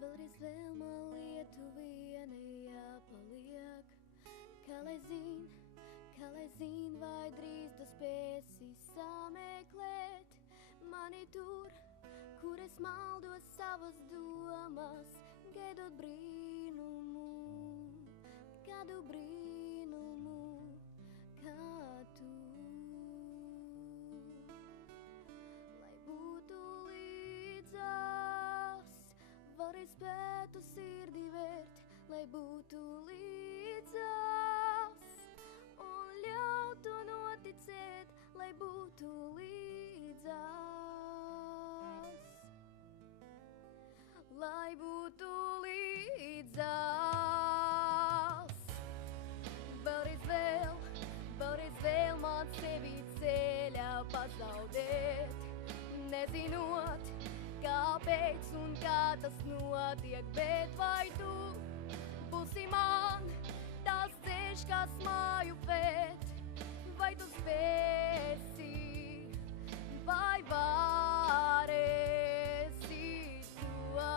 vēlreiz vēl man lietu viena jāpaliek. Kā lai zin, vai drīz tu spēsi sameklēt mani tur, kur es maldos savas domas, gaidot brīnumu, kādu brīnumu, kā tu. Lai būtu līdzās, vēlreiz spētu sirdī vērt, lai būtu līdzās un ļautu noticēt, lai būtu līdzās. Lai būtu līdzās. Vēlreiz vēl man sevi ceļā pazaudēt, nezinot, kāpēc un kā tas notiek, bet vai tu būsi man tās ceļš, kas māju vēt, vai tu spēsi, vai varēsi to